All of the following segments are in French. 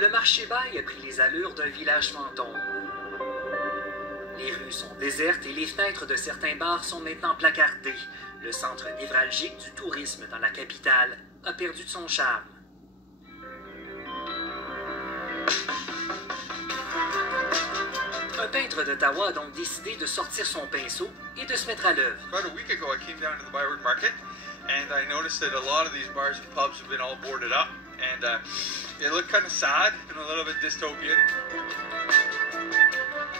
le marché Baille a pris les allures d'un village fantôme. Les rues sont désertes et les fenêtres de certains bars sont maintenant placardées. Le centre névralgique du tourisme dans la capitale a perdu de son charme. Un peintre d'Ottawa a donc décidé de sortir son pinceau et de se mettre à l'œuvre. About a week ago, I came down to the Byward Market, and I noticed that a lot of these bars and pubs have been all boarded up, and it looked kind of sad and a little bit dystopian.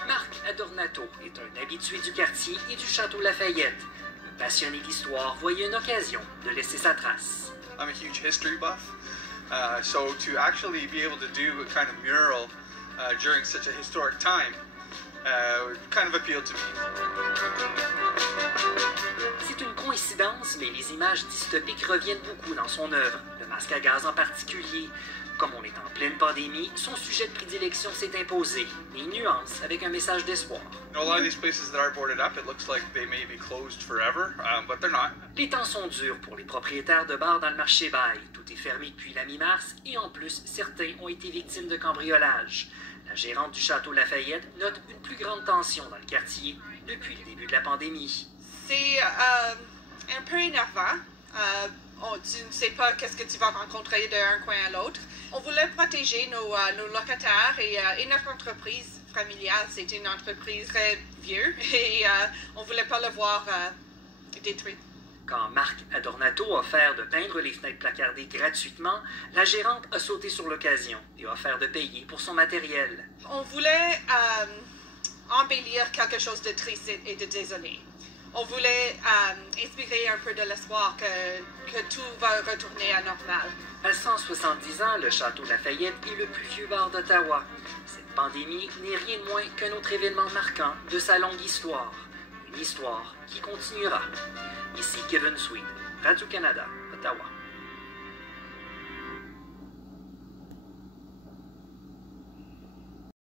Marc Adornato est un habitué du quartier et du château Lafayette. Le passionné d'histoire voyait une occasion de laisser sa trace. I'm a huge history buff, so to actually be able to do a kind of mural during such a historic time kind of appealed to me. C'est une coïncidence, mais les images dystopiques reviennent beaucoup dans son œuvre, le masque à gaz en particulier. Comme on est en pleine pandémie, son sujet de prédilection s'est imposé, des nuances avec un message d'espoir. You know, a lot of these places that are boarded up, it looks like they may be closed forever, but they're not. Les temps sont durs pour les propriétaires de bars dans le marché Baille. Tout est fermé depuis la mi-mars et en plus, certains ont été victimes de cambriolage. La gérante du château Lafayette note une plus grande tension dans le quartier depuis le début de la pandémie. C'est un peu énervant. Tu ne sais pas qu'est-ce que tu vas rencontrer d'un coin à l'autre. On voulait protéger nos locataires et notre entreprise familiale. C'est une entreprise très vieille et on ne voulait pas le voir détruite. Quand Marc Adornato a offert de peindre les fenêtres placardées gratuitement, la gérante a sauté sur l'occasion et a offert de payer pour son matériel. On voulait embellir quelque chose de triste et de désolé. On voulait inspirer un peu de l'espoir que tout va retourner à normal. À 170 ans, le château Lafayette est le plus vieux bar d'Ottawa. Cette pandémie n'est rien de moins qu'un autre événement marquant de sa longue histoire. Une histoire qui continuera. Ici Kevin Sweet, Radio-Canada, Ottawa.